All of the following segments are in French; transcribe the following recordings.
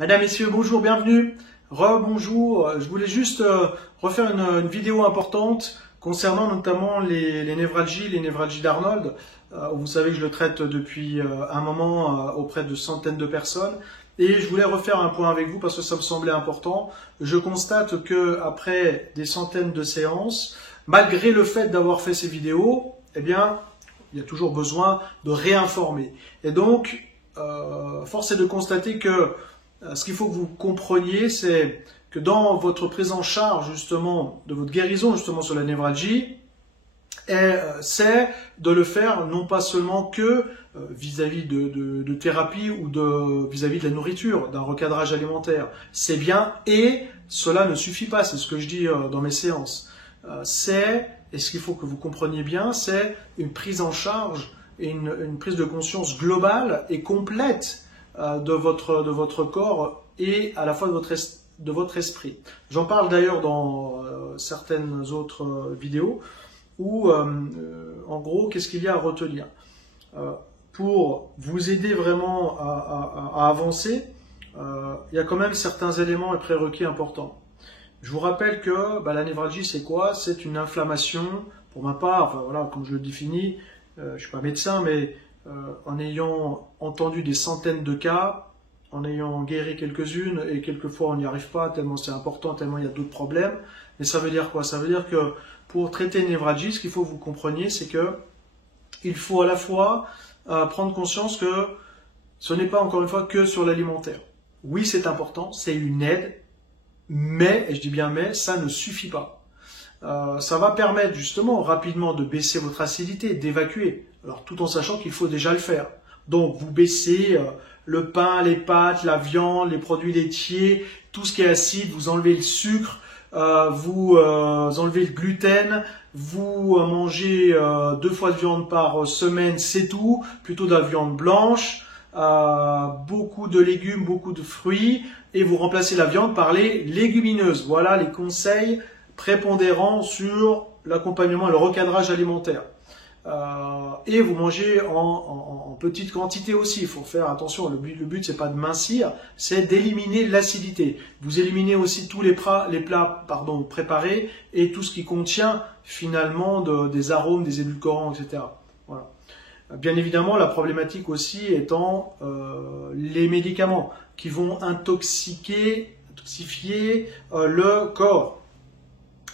Mesdames, Messieurs, bonjour, bienvenue. Rebonjour. Je voulais juste refaire une vidéo importante concernant notamment les névralgies d'Arnold. Vous savez que je le traite depuis un moment auprès de centaines de personnes. Et je voulais refaire un point avec vous parce que ça me semblait important. Je constate que après des centaines de séances, malgré le fait d'avoir fait ces vidéos, eh bien, il y a toujours besoin de réinformer. Et donc, force est de constater que ce qu'il faut que vous compreniez, c'est que dans votre prise en charge justement de votre guérison justement sur la névralgie, c'est de le faire non pas seulement que vis-à-vis de thérapie ou vis-à-vis de la nourriture, d'un recadrage alimentaire. C'est bien et cela ne suffit pas, c'est ce que je dis dans mes séances. Et ce qu'il faut que vous compreniez bien, c'est une prise en charge et une prise de conscience globale et complète de votre corps et à la fois de votre esprit. J'en parle d'ailleurs dans certaines autres vidéos où, en gros, qu'est-ce qu'il y a à retenir pour vous aider vraiment à avancer, il y a quand même certains éléments et prérequis importants. Je vous rappelle que la névralgie, c'est quoi? C'est une inflammation, pour ma part, enfin, voilà, comme je le définis, je ne suis pas médecin, mais en ayant entendu des centaines de cas, en ayant guéri quelques-unes, et quelquefois on n'y arrive pas, tellement c'est important, tellement il y a d'autres problèmes. Mais ça veut dire quoi? Ça veut dire que pour traiter une névralgie, ce qu'il faut que vous compreniez, c'est que il faut à la fois prendre conscience que ce n'est pas encore une fois que sur l'alimentaire. Oui, c'est important, c'est une aide, mais, et je dis bien mais, ça ne suffit pas. Ça va permettre justement rapidement de baisser votre acidité, d'évacuer. Alors tout en sachant qu'il faut déjà le faire. Donc vous baissez le pain, les pâtes, la viande, les produits laitiers, tout ce qui est acide, vous enlevez le sucre, vous enlevez le gluten, vous mangez 2 fois de viande par semaine, c'est tout, plutôt de la viande blanche, beaucoup de légumes, beaucoup de fruits, et vous remplacez la viande par les légumineuses. Voilà les conseils prépondérants sur l'accompagnement et le recadrage alimentaire. Et vous mangez en petite quantité aussi. Il faut faire attention. Le but c'est pas de mincir, c'est d'éliminer l'acidité. Vous éliminez aussi tous les plats préparés et tout ce qui contient finalement des arômes, des édulcorants, etc. Voilà. Bien évidemment, la problématique aussi étant les médicaments qui vont intoxifier le corps.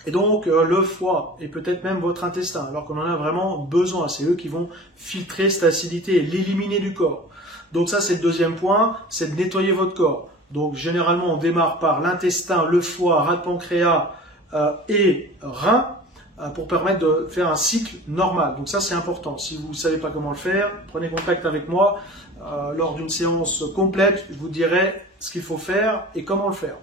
Et donc le foie et peut-être même votre intestin, alors qu'on en a vraiment besoin. C'est eux qui vont filtrer cette acidité et l'éliminer du corps. Donc ça c'est le deuxième point, c'est de nettoyer votre corps. Donc généralement on démarre par l'intestin, le foie, rat de pancréas et rein pour permettre de faire un cycle normal. Donc ça c'est important. Si vous ne savez pas comment le faire, prenez contact avec moi lors d'une séance complète. Je vous dirai ce qu'il faut faire et comment le faire.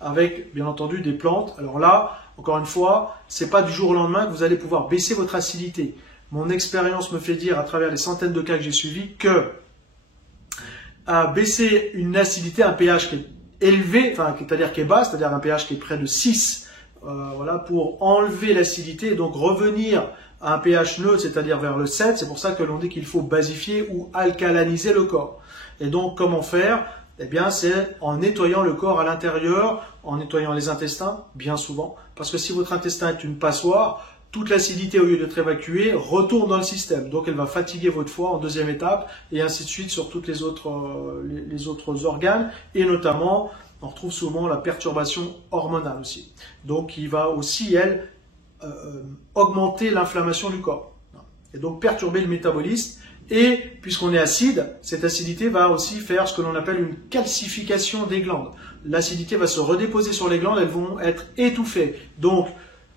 Avec bien entendu des plantes. Alors là, encore une fois, c'est pas du jour au lendemain que vous allez pouvoir baisser votre acidité. Mon expérience me fait dire à travers les centaines de cas que j'ai suivis que baisser une acidité, un pH qui est élevé, enfin c'est-à-dire qui est bas, c'est-à-dire un pH qui est près de 6, voilà, pour enlever l'acidité et donc revenir à un pH neutre, c'est-à-dire vers le 7. C'est pour ça que l'on dit qu'il faut basifier ou alcalaniser le corps. Et donc comment faire? Eh bien, c'est en nettoyant le corps à l'intérieur, en nettoyant les intestins, bien souvent. Parce que si votre intestin est une passoire, toute l'acidité, au lieu d'être évacuée, retourne dans le système. Donc, elle va fatiguer votre foie en deuxième étape, et ainsi de suite sur tous les autres organes. Et notamment, on retrouve souvent la perturbation hormonale aussi. Donc, qui va aussi, elle, augmenter l'inflammation du corps. Et donc, perturber le métabolisme. Et puisqu'on est acide, cette acidité va aussi faire ce que l'on appelle une calcification des glandes. L'acidité va se redéposer sur les glandes, elles vont être étouffées. Donc,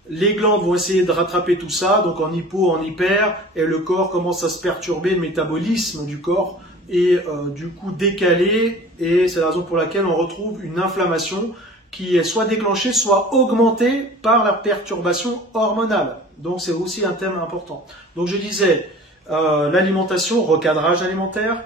les glandes vont essayer de rattraper tout ça, donc en hypo, en hyper, et le corps commence à se perturber, le métabolisme du corps est du coup décalé, et c'est la raison pour laquelle on retrouve une inflammation qui est soit déclenchée, soit augmentée par la perturbation hormonale. Donc, c'est aussi un thème important. Donc, je disais... l'alimentation, recadrage alimentaire,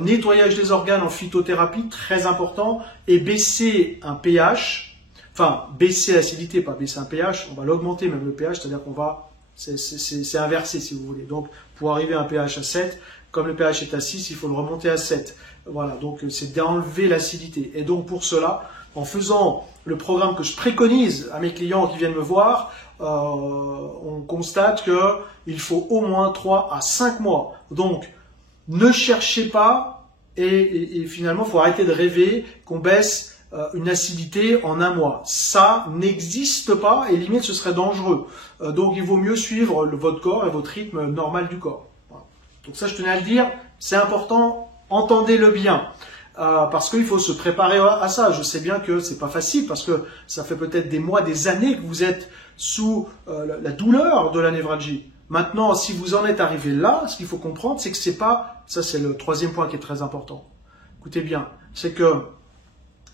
nettoyage des organes en phytothérapie, très important, et baisser un pH, enfin baisser l'acidité, pas baisser un pH, on va l'augmenter même le pH, c'est-à-dire qu'on va, c'est inversé si vous voulez. Donc pour arriver à un pH à 7, comme le pH est à 6, il faut le remonter à 7. Voilà, donc c'est d'enlever l'acidité. Et donc pour cela, en faisant le programme que je préconise à mes clients qui viennent me voir, on constate qu'il faut au moins 3 à 5 mois. Donc ne cherchez pas et finalement il faut arrêter de rêver qu'on baisse une acidité en 1 mois. Ça n'existe pas et limite ce serait dangereux. Donc il vaut mieux suivre votre corps et votre rythme normal du corps. Voilà. Donc ça je tenais à le dire, c'est important, entendez-le bien. Parce qu'il faut se préparer à ça. Je sais bien que c'est pas facile parce que ça fait peut-être des mois, des années que vous êtes sous la douleur de la névralgie. Maintenant, si vous en êtes arrivé là, ce qu'il faut comprendre, c'est que c'est pas, ça c'est le 3e point qui est très important. Écoutez bien, c'est que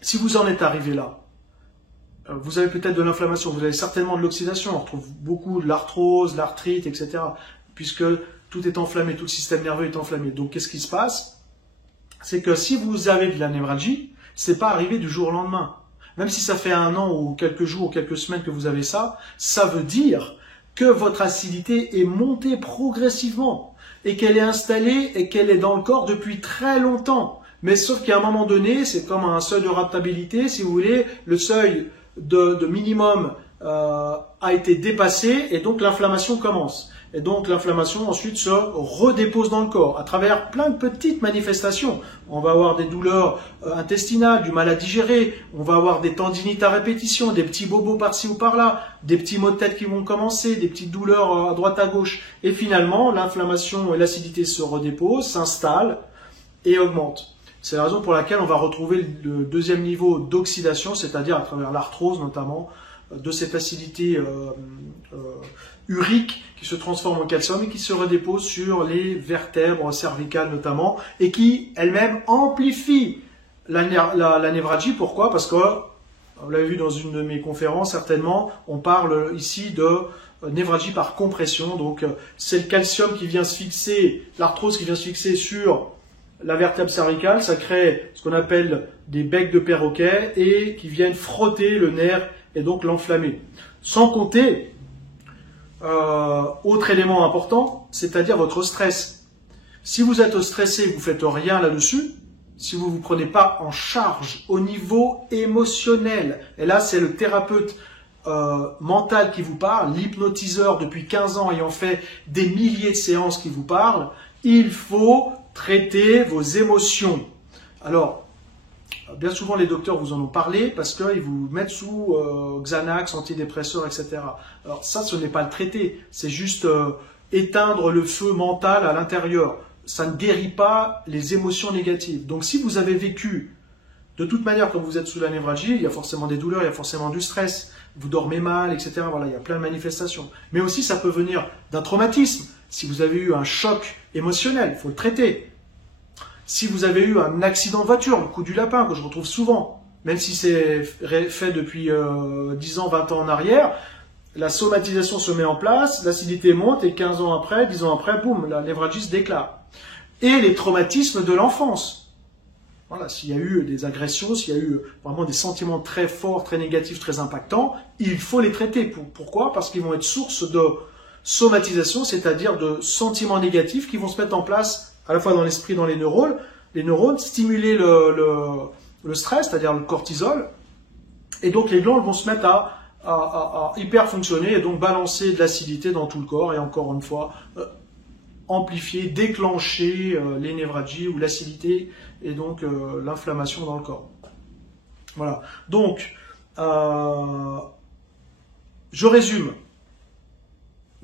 si vous en êtes arrivé là, vous avez peut-être de l'inflammation, vous avez certainement de l'oxydation, on retrouve beaucoup de l'arthrose, l'arthrite, etc. Puisque tout est enflammé, tout le système nerveux est enflammé. Donc qu'est-ce qui se passe? C'est que si vous avez de la névralgie, c'est pas arrivé du jour au lendemain. Même si ça fait 1 an ou quelques jours ou quelques semaines que vous avez ça, ça veut dire que votre acidité est montée progressivement et qu'elle est installée et qu'elle est dans le corps depuis très longtemps. Mais sauf qu'à un moment donné, c'est comme un seuil de rentabilité, si vous voulez, le seuil de minimum a été dépassé et donc l'inflammation commence. Et donc l'inflammation ensuite se redépose dans le corps à travers plein de petites manifestations. On va avoir des douleurs intestinales, du mal à digérer, on va avoir des tendinites à répétition, des petits bobos par-ci ou par-là, des petits maux de tête qui vont commencer, des petites douleurs à droite à gauche. Et finalement, l'inflammation et l'acidité se redéposent, s'installent et augmentent. C'est la raison pour laquelle on va retrouver le 2e niveau d'oxydation, c'est-à-dire à travers l'arthrose notamment, de cette acidité urique qui se transforme en calcium et qui se redépose sur les vertèbres cervicales notamment et qui elle-même amplifie la névralgie. Pourquoi? Parce que, vous l'avez vu dans une de mes conférences certainement, on parle ici de névralgie par compression. Donc c'est le calcium qui vient se fixer, l'arthrose qui vient se fixer sur la vertèbre cervicale, ça crée ce qu'on appelle des becs de perroquet et qui viennent frotter le nerf et donc l'enflammer. Sans compter, autre élément important, c'est-à-dire votre stress. Si vous êtes stressé, vous ne faites rien là-dessus, si vous ne vous prenez pas en charge au niveau émotionnel, et là c'est le thérapeute mental qui vous parle, l'hypnotiseur depuis 15 ans ayant fait des milliers de séances qui vous parle, il faut traiter vos émotions. Alors, bien souvent les docteurs vous en ont parlé parce qu'ils vous mettent sous Xanax, antidépresseurs, etc. Alors ça, ce n'est pas le traiter, c'est juste éteindre le feu mental à l'intérieur. Ça ne guérit pas les émotions négatives. Donc si vous avez vécu, de toute manière, quand vous êtes sous la névralgie, il y a forcément des douleurs, il y a forcément du stress, vous dormez mal, etc. Voilà, il y a plein de manifestations. Mais aussi, ça peut venir d'un traumatisme. Si vous avez eu un choc émotionnel, il faut le traiter. Si vous avez eu un accident de voiture, le coup du lapin, que je retrouve souvent, même si c'est fait depuis 10 ans, 20 ans en arrière, la somatisation se met en place, l'acidité monte et 15 ans après, 10 ans après, boum, la névralgie se déclare. Et les traumatismes de l'enfance. Voilà, s'il y a eu des agressions, s'il y a eu vraiment des sentiments très forts, très négatifs, très impactants, il faut les traiter. Pourquoi? Parce qu'ils vont être source de somatisation, c'est-à-dire de sentiments négatifs qui vont se mettre en place à la fois dans l'esprit, dans les neurones, stimuler le stress, c'est-à-dire le cortisol, et donc les glandes vont se mettre à hyper fonctionner et donc balancer de l'acidité dans tout le corps et encore une fois amplifier, déclencher les névralgies ou l'acidité et donc l'inflammation dans le corps. Voilà, donc je résume.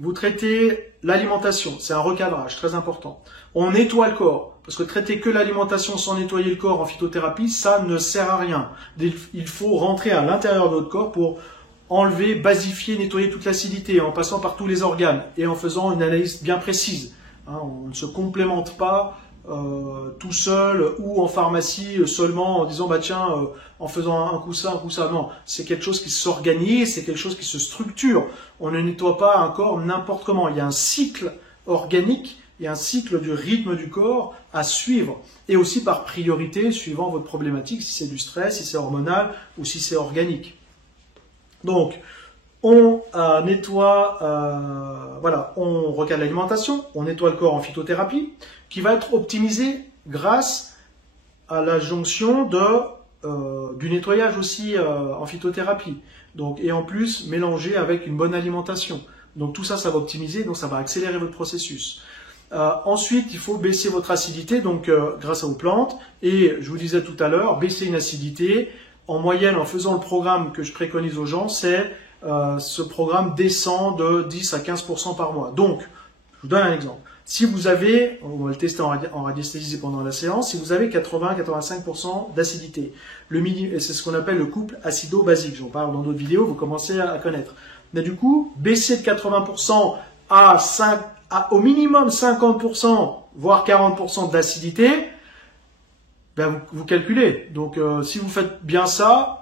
Vous traitez l'alimentation, c'est un recadrage très important. On nettoie le corps, parce que traiter que l'alimentation sans nettoyer le corps en phytothérapie, ça ne sert à rien. Il faut rentrer à l'intérieur de notre corps pour enlever, basifier, nettoyer toute l'acidité en passant par tous les organes et en faisant une analyse bien précise. Hein, on ne se complémente pas tout seul ou en pharmacie seulement en disant bah tiens en faisant un coup ça, non, c'est quelque chose qui s'organise, c'est quelque chose qui se structure. On ne nettoie pas un corps n'importe comment, il y a un cycle organique, il y a un cycle du rythme du corps à suivre et aussi par priorité suivant votre problématique, si c'est du stress, si c'est hormonal ou si c'est organique. Donc on nettoie, voilà, on recadre l'alimentation, on nettoie le corps en phytothérapie, qui va être optimisé grâce à la jonction du nettoyage aussi en phytothérapie. Donc, et en plus, mélangé avec une bonne alimentation. Donc tout ça, ça va optimiser, donc ça va accélérer votre processus. Ensuite, il faut baisser votre acidité, donc grâce aux plantes. Et je vous disais tout à l'heure, baisser une acidité, en moyenne, en faisant le programme que je préconise aux gens, c'est ce programme descend de 10 à 15% par mois. Donc, je vous donne un exemple. Si vous avez, on va le tester en radiesthésie pendant la séance, si vous avez 80-85% d'acidité, c'est ce qu'on appelle le couple acido-basique. J'en parle dans d'autres vidéos, vous commencez à connaître. Mais du coup, baisser de 80% au minimum 50%, voire 40% d'acidité, ben vous calculez. Donc, si vous faites bien ça,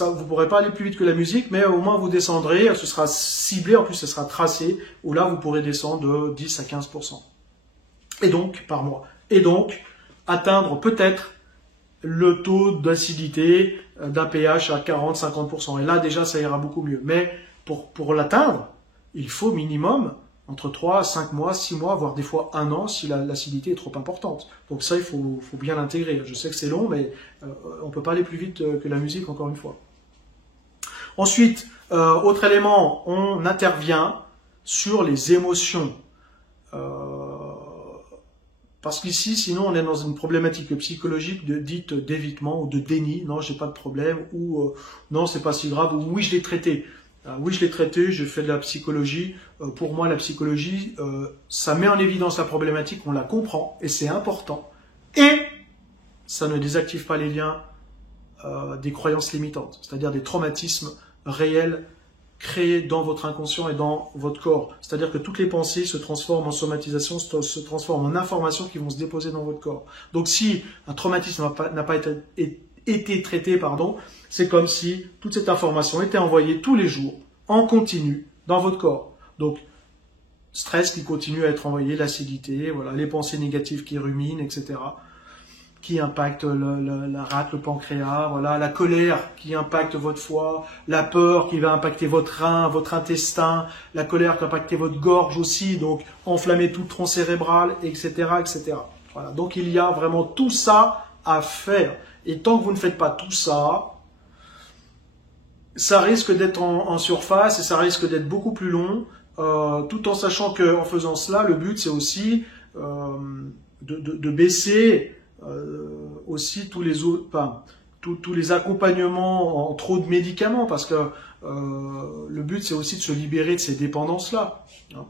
vous ne pourrez pas aller plus vite que la musique, mais au moins vous descendrez, ce sera ciblé, en plus ce sera tracé, où là vous pourrez descendre de 10 à 15%. Et donc, par mois. Et donc, atteindre peut-être le taux d'acidité d'un pH à 40-50%. Et là déjà ça ira beaucoup mieux. Mais pour l'atteindre, il faut minimum entre 3, 5 mois, 6 mois, voire des fois 1 an si l'acidité est trop importante. Donc ça, il faut bien l'intégrer. Je sais que c'est long, mais on ne peut pas aller plus vite que la musique, encore une fois. Ensuite, autre élément, on intervient sur les émotions. Parce qu'ici, sinon, on est dans une problématique psychologique dite d'évitement ou de déni. Non, j'ai pas de problème, ou non, c'est pas si grave, ou oui, je l'ai traité. Oui, je l'ai traité, j'ai fait de la psychologie. Pour moi, la psychologie, ça met en évidence la problématique, on la comprend, et c'est important. Et ça ne désactive pas les liens des croyances limitantes, c'est-à-dire des traumatismes réels créés dans votre inconscient et dans votre corps. C'est-à-dire que toutes les pensées se transforment en somatisation, se transforment en informations qui vont se déposer dans votre corps. Donc si un traumatisme n'a pas été traité, c'est comme si toute cette information était envoyée tous les jours, en continu, dans votre corps. Donc, stress qui continue à être envoyé, l'acidité, voilà, les pensées négatives qui ruminent, etc., qui impactent la rate, le pancréas, voilà, la colère qui impacte votre foie, la peur qui va impacter votre rein, votre intestin, la colère qui va impacter votre gorge aussi, donc enflammer tout le tronc cérébral, etc., etc. Voilà, donc il y a vraiment tout ça à faire. Et tant que vous ne faites pas tout ça, ça risque d'être en surface et ça risque d'être beaucoup plus long, tout en sachant qu'en faisant cela, le but c'est aussi de baisser aussi tous les autres, tous les accompagnements en trop de médicaments, parce que le but c'est aussi de se libérer de ces dépendances-là, hein,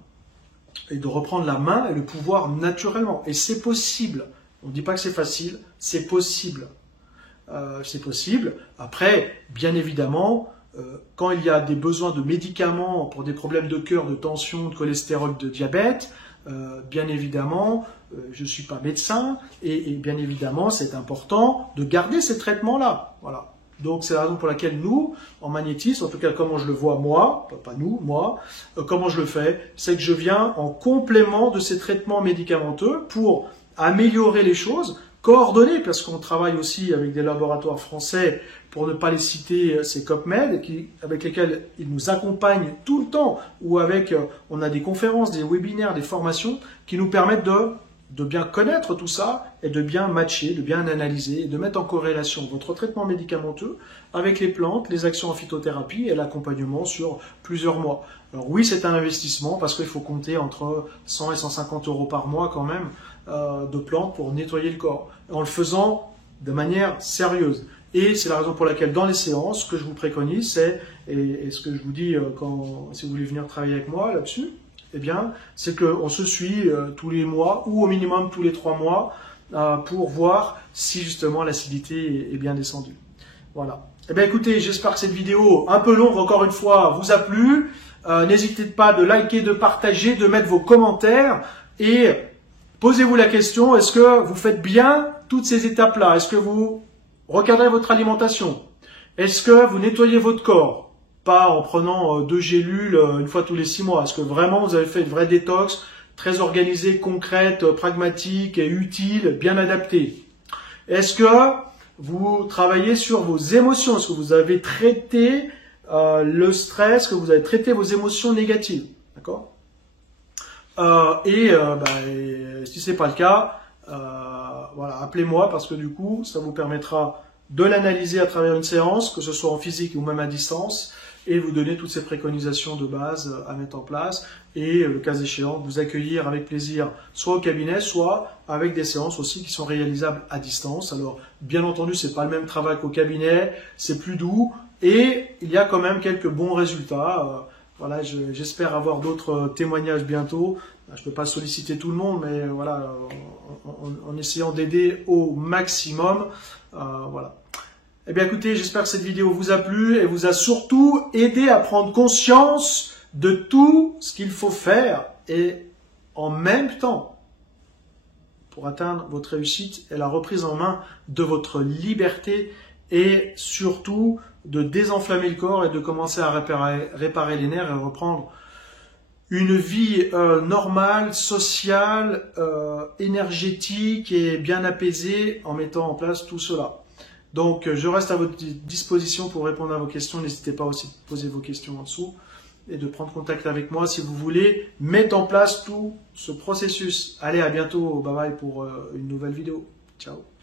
et de reprendre la main et le pouvoir naturellement. Et c'est possible. On ne dit pas que c'est facile, c'est possible. C'est possible. Après, bien évidemment, quand il y a des besoins de médicaments pour des problèmes de cœur, de tension, de cholestérol, de diabète, bien évidemment, je ne suis pas médecin, et bien évidemment, c'est important de garder ces traitements-là. Voilà. Donc, c'est la raison pour laquelle nous, en magnétisme, en tout cas comment je le vois moi, pas nous, moi, comment je le fais, c'est que je viens en complément de ces traitements médicamenteux pour améliorer les choses, coordonnés, parce qu'on travaille aussi avec des laboratoires français, pour ne pas les citer, c'est COPMED, avec lesquels ils nous accompagnent tout le temps, ou avec, on a des conférences, des webinaires, des formations, qui nous permettent de bien connaître tout ça, et de bien matcher, de bien analyser, et de mettre en corrélation votre traitement médicamenteux avec les plantes, les actions en phytothérapie et l'accompagnement sur plusieurs mois. Alors oui, c'est un investissement, parce qu'il faut compter entre 100 et 150 euros par mois quand même, de plantes pour nettoyer le corps, en le faisant de manière sérieuse. Et c'est la raison pour laquelle dans les séances, ce que je vous préconise, c'est, et ce que je vous dis si vous voulez venir travailler avec moi là-dessus, eh bien, c'est qu'on se suit tous les mois, ou au minimum tous les 3 mois, pour voir si justement l'acidité est bien descendue. Voilà. Eh bien écoutez, j'espère que cette vidéo, un peu longue encore une fois, vous a plu. N'hésitez pas de liker, de partager, de mettre vos commentaires, et posez-vous la question, est-ce que vous faites bien toutes ces étapes-là? Est-ce que vous recadrez votre alimentation? Est-ce que vous nettoyez votre corps? Pas en prenant 2 gélules une fois tous les 6 mois. Est-ce que vraiment vous avez fait une vraie détox, très organisée, concrète, pragmatique et utile, bien adaptée? Est-ce que vous travaillez sur vos émotions? Est-ce que vous avez traité le stress? Est-ce que vous avez traité vos émotions négatives? D'accord? Si ce n'est pas le cas, voilà, appelez-moi parce que du coup, ça vous permettra de l'analyser à travers une séance, que ce soit en physique ou même à distance, et vous donner toutes ces préconisations de base à mettre en place, et le cas échéant, vous accueillir avec plaisir, soit au cabinet, soit avec des séances aussi qui sont réalisables à distance. Alors, bien entendu, c'est pas le même travail qu'au cabinet, c'est plus doux, et il y a quand même quelques bons résultats. Voilà, j'espère avoir d'autres témoignages bientôt. Je ne peux pas solliciter tout le monde, mais voilà, en essayant d'aider au maximum. Voilà. Eh bien écoutez, j'espère que cette vidéo vous a plu et vous a surtout aidé à prendre conscience de tout ce qu'il faut faire et en même temps pour atteindre votre réussite et la reprise en main de votre liberté et surtout de désenflammer le corps et de commencer à réparer les nerfs et reprendre une vie normale, sociale, énergétique et bien apaisée en mettant en place tout cela. Donc, je reste à votre disposition pour répondre à vos questions. N'hésitez pas aussi à poser vos questions en dessous et de prendre contact avec moi si vous voulez mettre en place tout ce processus. Allez, à bientôt. Bye bye pour une nouvelle vidéo. Ciao.